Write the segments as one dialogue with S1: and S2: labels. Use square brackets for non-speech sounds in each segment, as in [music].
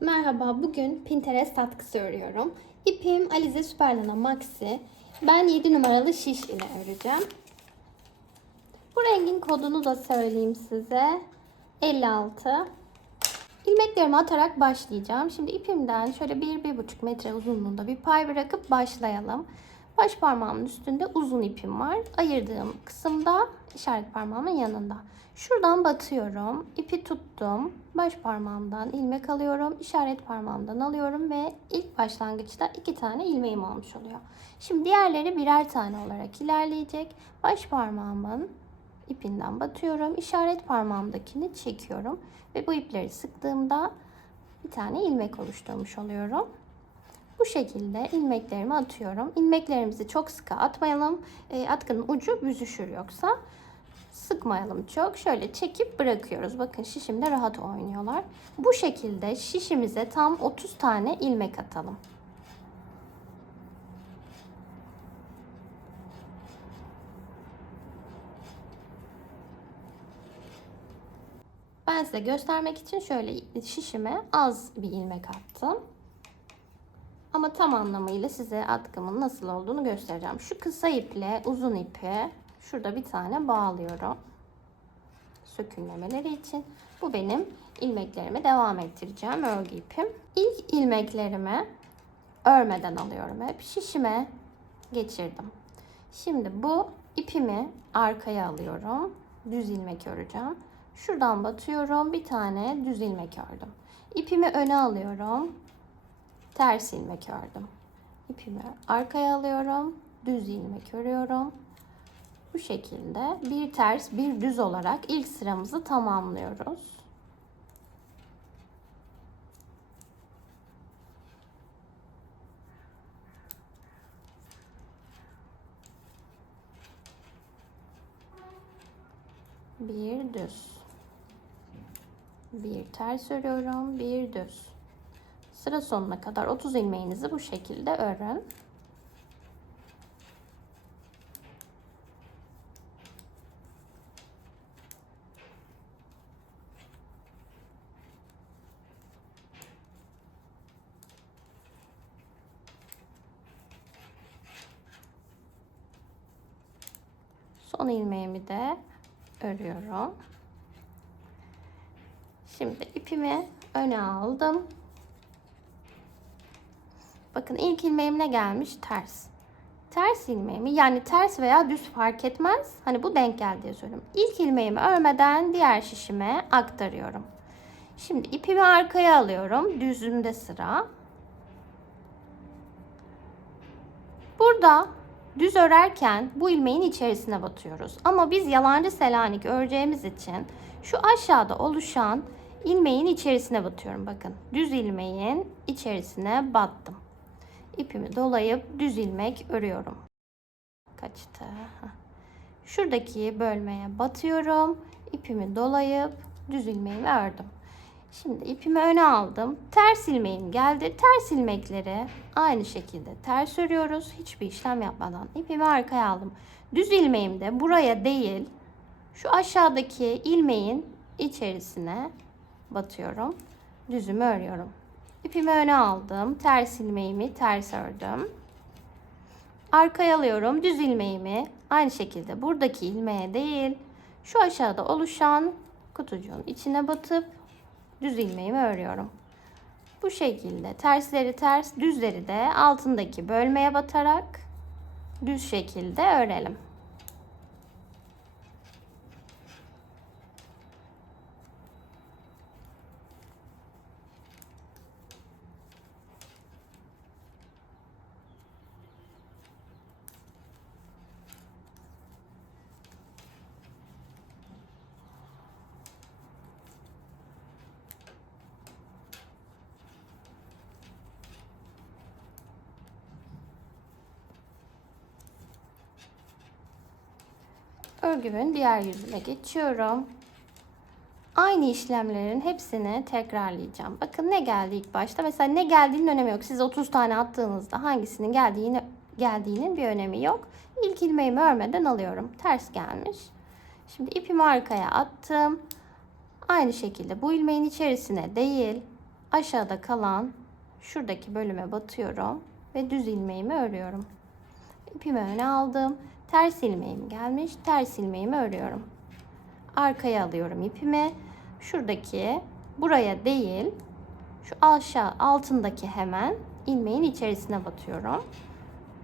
S1: Merhaba, bugün Pinterest atkısı örüyorum. İpim Alize Superlana Maxi. Ben 7 numaralı şiş ile öreceğim. Bu rengin kodunu da söyleyeyim size. 56. İlmeklerimi atarak başlayacağım. Şimdi ipimden şöyle 1-1,5 metre uzunluğunda bir pay bırakıp başlayalım. Baş parmağımın üstünde uzun ipim var. Ayırdığım kısımda işaret parmağımın yanında. Şuradan batıyorum. ipi tuttum. Baş parmağımdan ilmek alıyorum. işaret parmağımdan alıyorum ve ilk başlangıçta iki tane ilmeğim olmuş oluyor. Şimdi diğerleri birer tane olarak ilerleyecek. Baş parmağımın ipinden batıyorum. işaret parmağımdakini çekiyorum. Ve bu ipleri sıktığımda bir tane ilmek oluşturmuş oluyorum. Bu şekilde ilmeklerimi atıyorum. İlmeklerimizi çok sıkı atmayalım. E, atkının ucu büzüşür yoksa. Sıkmayalım çok. Şöyle çekip bırakıyoruz. Bakın şişimde rahat oynuyorlar. Bu şekilde şişimize tam 30 tane ilmek atalım. Ben size göstermek için şöyle şişime az bir ilmek attım. Ama tam anlamıyla size atkımın nasıl olduğunu göstereceğim. Şu kısa iple uzun ipi şurada bir tane bağlıyorum. Sökülmemeleri için. Bu benim ilmeklerimi devam ettireceğim örgü ipim. İlk ilmeklerimi örmeden alıyorum. Hep şişime geçirdim. Şimdi bu ipimi arkaya alıyorum. Düz ilmek öreceğim. Şuradan batıyorum. Bir tane düz ilmek ördüm. İpimi öne alıyorum ters ilmek ördüm. İpimi arkaya alıyorum. Düz ilmek örüyorum. Bu şekilde bir ters bir düz olarak ilk sıramızı tamamlıyoruz. Bir düz. Bir ters örüyorum, bir düz. Sıra sonuna kadar 30 ilmeğinizi bu şekilde örün. Son ilmeğimi de örüyorum. Şimdi ipimi öne aldım. Bakın ilk ilmeğim ne gelmiş? Ters. Ters ilmeğimi yani ters veya düz fark etmez. Hani bu denk geldi diye söylüyorum. İlk ilmeğimi örmeden diğer şişime aktarıyorum. Şimdi ipimi arkaya alıyorum. Düzümde sıra. Burada düz örerken bu ilmeğin içerisine batıyoruz. Ama biz yalancı selanik öreceğimiz için şu aşağıda oluşan ilmeğin içerisine batıyorum. Bakın düz ilmeğin içerisine battım ipimi dolayıp düz ilmek örüyorum. Kaçtı. Şuradaki bölmeye batıyorum. ipimi dolayıp düz ilmeğimi ördüm. Şimdi ipimi öne aldım. Ters ilmeğim geldi. Ters ilmekleri aynı şekilde ters örüyoruz. Hiçbir işlem yapmadan. ipimi arkaya aldım. Düz ilmeğim de buraya değil şu aşağıdaki ilmeğin içerisine batıyorum. Düzümü örüyorum. İpimi öne aldım. Ters ilmeğimi ters ördüm. Arkaya alıyorum. Düz ilmeğimi aynı şekilde buradaki ilmeğe değil şu aşağıda oluşan kutucuğun içine batıp düz ilmeğimi örüyorum. Bu şekilde tersleri ters, düzleri de altındaki bölmeye batarak düz şekilde örelim. Örgümün diğer yüzüne geçiyorum. Aynı işlemlerin hepsini tekrarlayacağım. Bakın ne geldi ilk başta. Mesela ne geldiğinin önemi yok. Siz 30 tane attığınızda hangisinin geldiğini, geldiğinin bir önemi yok. İlk ilmeğimi örmeden alıyorum. Ters gelmiş. Şimdi ipimi arkaya attım. Aynı şekilde bu ilmeğin içerisine değil aşağıda kalan şuradaki bölüme batıyorum ve düz ilmeğimi örüyorum. İpimi öne aldım. Ters ilmeğim gelmiş. Ters ilmeğimi örüyorum. Arkaya alıyorum ipimi. Şuradaki buraya değil şu aşağı altındaki hemen ilmeğin içerisine batıyorum.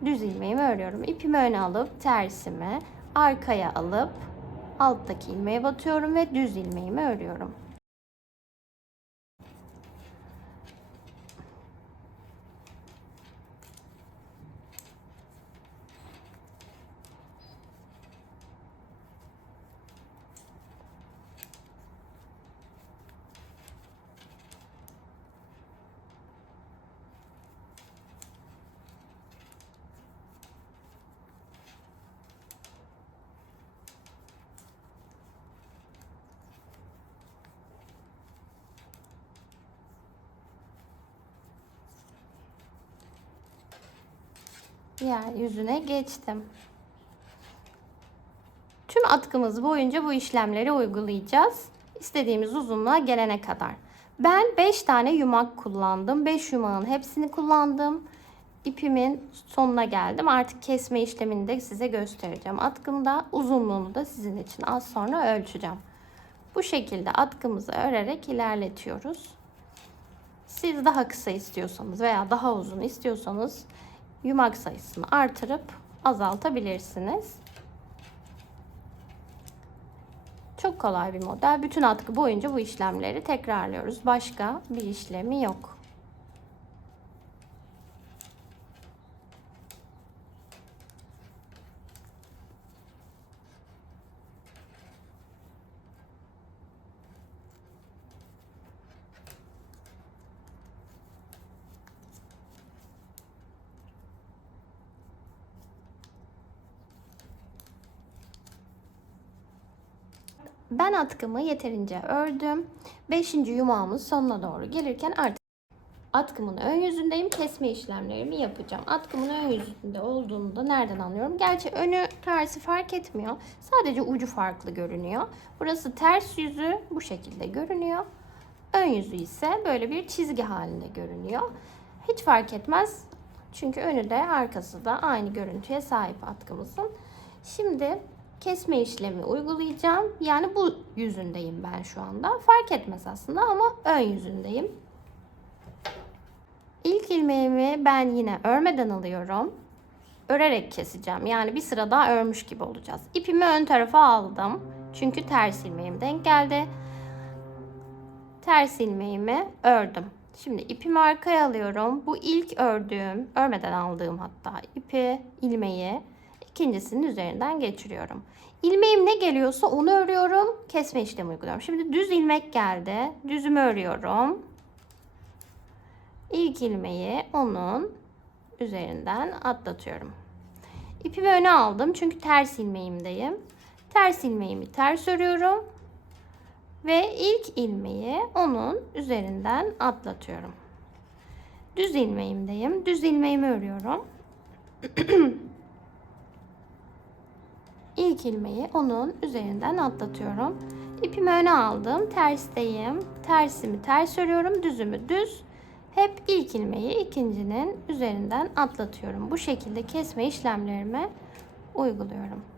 S1: Düz ilmeğimi örüyorum. İpimi öne alıp tersimi arkaya alıp alttaki ilmeğe batıyorum ve düz ilmeğimi örüyorum. Diğer yüzüne geçtim. Tüm atkımız boyunca bu işlemleri uygulayacağız. İstediğimiz uzunluğa gelene kadar. Ben 5 tane yumak kullandım. 5 yumağın hepsini kullandım. İpimin sonuna geldim. Artık kesme işlemini de size göstereceğim. Atkımda uzunluğunu da sizin için az sonra ölçeceğim. Bu şekilde atkımızı örerek ilerletiyoruz. Siz daha kısa istiyorsanız veya daha uzun istiyorsanız yumak sayısını artırıp azaltabilirsiniz. Çok kolay bir model. Bütün atkı boyunca bu işlemleri tekrarlıyoruz. Başka bir işlemi yok. Ben atkımı yeterince ördüm. Beşinci yumağımın sonuna doğru gelirken artık atkımın ön yüzündeyim. Kesme işlemlerimi yapacağım. Atkımın ön yüzünde olduğunu da nereden anlıyorum? Gerçi önü tersi fark etmiyor. Sadece ucu farklı görünüyor. Burası ters yüzü bu şekilde görünüyor. Ön yüzü ise böyle bir çizgi halinde görünüyor. Hiç fark etmez. Çünkü önü de arkası da aynı görüntüye sahip atkımızın. Şimdi kesme işlemi uygulayacağım. Yani bu yüzündeyim ben şu anda. Fark etmez aslında ama ön yüzündeyim. İlk ilmeğimi ben yine örmeden alıyorum. Örerek keseceğim. Yani bir sıra daha örmüş gibi olacağız. İpimi ön tarafa aldım. Çünkü ters ilmeğim denk geldi. Ters ilmeğimi ördüm. Şimdi ipimi arkaya alıyorum. Bu ilk ördüğüm, örmeden aldığım hatta ipi, ilmeği ikincisinin üzerinden geçiriyorum. İlmeğim ne geliyorsa onu örüyorum. Kesme işlemi uyguluyorum. Şimdi düz ilmek geldi. Düzümü örüyorum. İlk ilmeği onun üzerinden atlatıyorum. İpimi öne aldım çünkü ters ilmeğimdeyim. Ters ilmeğimi ters örüyorum. Ve ilk ilmeği onun üzerinden atlatıyorum. Düz ilmeğimdeyim. Düz ilmeğimi örüyorum. [clears throat] İlk ilmeği onun üzerinden atlatıyorum. İpimi öne aldım. Tersteyim. Tersimi ters örüyorum. Düzümü düz. Hep ilk ilmeği ikincinin üzerinden atlatıyorum. Bu şekilde kesme işlemlerimi uyguluyorum.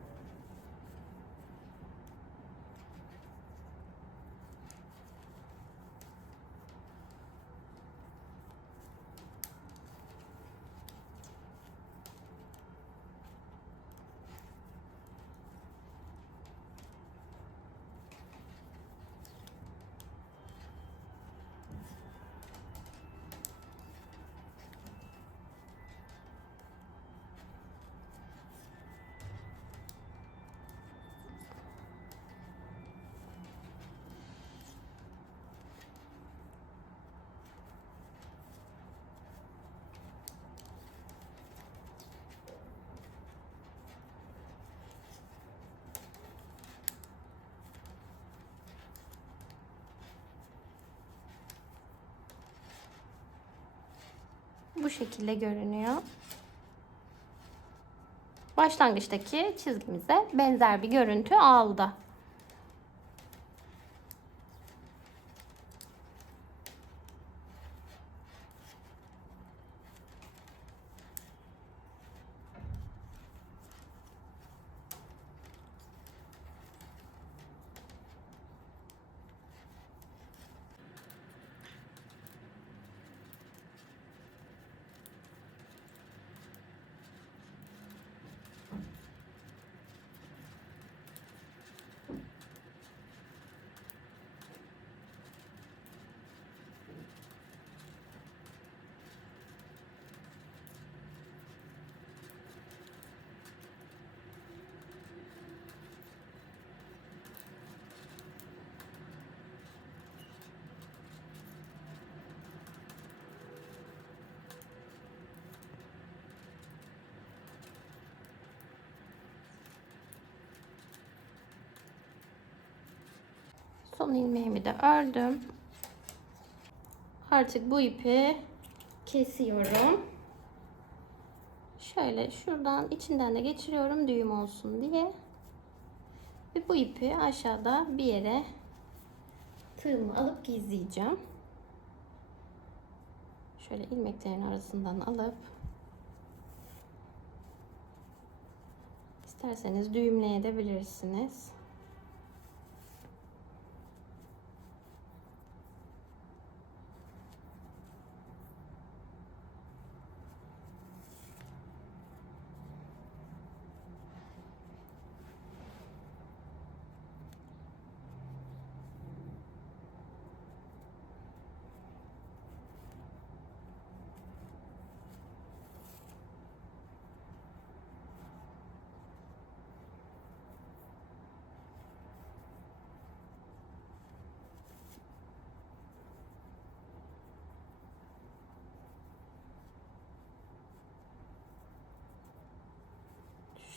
S1: Bu şekilde görünüyor. Başlangıçtaki çizgimize benzer bir görüntü aldı. Son ilmeğimi de ördüm. Artık bu ipi kesiyorum. Şöyle şuradan içinden de geçiriyorum düğüm olsun diye. Ve bu ipi aşağıda bir yere tığımı alıp gizleyeceğim. Şöyle ilmeklerin arasından alıp isterseniz düğümleyebilirsiniz.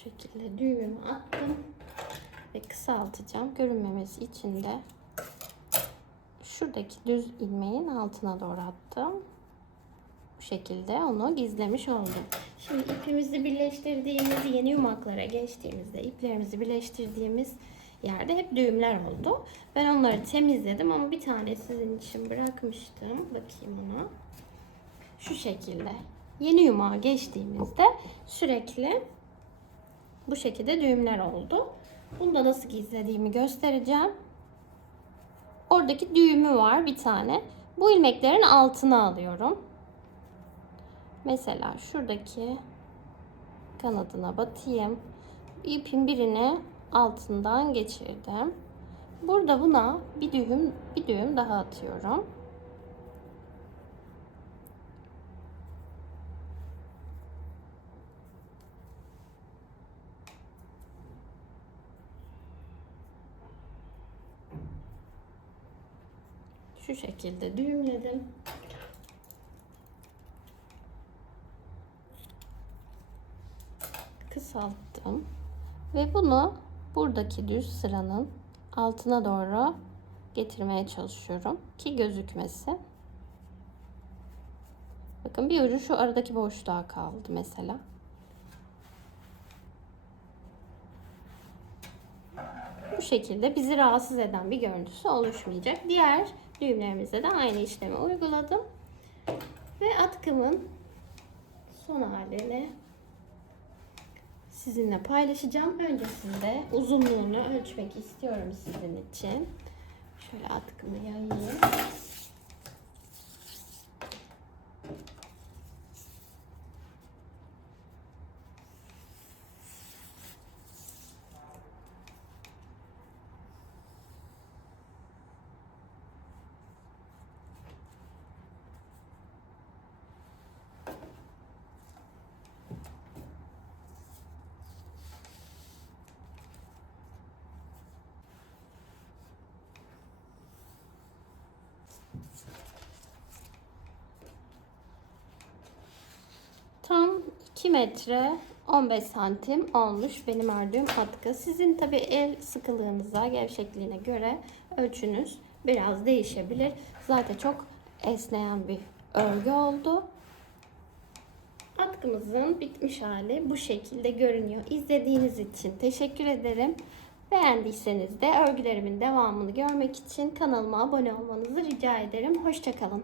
S1: Şekilde düğümümü attım ve kısaltacağım. Görünmemesi için de şuradaki düz ilmeğin altına doğru attım. Bu şekilde onu gizlemiş oldum. Şimdi ipimizi birleştirdiğimiz yeni yumaklara geçtiğimizde iplerimizi birleştirdiğimiz yerde hep düğümler oldu. Ben onları temizledim ama bir tane sizin için bırakmıştım. Bakayım ona. Şu şekilde. Yeni yumağa geçtiğimizde sürekli bu şekilde düğümler oldu. Bunu da nasıl gizlediğimi göstereceğim. Oradaki düğümü var bir tane. Bu ilmeklerin altına alıyorum. Mesela şuradaki kanadına batayım. İpin birini altından geçirdim. Burada buna bir düğüm bir düğüm daha atıyorum. Şu şekilde düğümledim. Kısalttım. Ve bunu buradaki düz sıranın altına doğru getirmeye çalışıyorum ki gözükmesin. Bakın bir ucu şu aradaki boşluğa kaldı mesela. Bu şekilde bizi rahatsız eden bir görüntüsü oluşmayacak. Diğer düğümlerimizde de aynı işlemi uyguladım. Ve atkımın son halini sizinle paylaşacağım. Öncesinde uzunluğunu ölçmek istiyorum sizin için. Şöyle atkımı yayayım. Tam 2 metre 15 santim olmuş benim ördüğüm atkı. Sizin tabi el sıkılığınıza, gevşekliğine göre ölçünüz biraz değişebilir. Zaten çok esneyen bir örgü oldu. Atkımızın bitmiş hali bu şekilde görünüyor. İzlediğiniz için teşekkür ederim. Beğendiyseniz de örgülerimin devamını görmek için kanalıma abone olmanızı rica ederim. Hoşçakalın.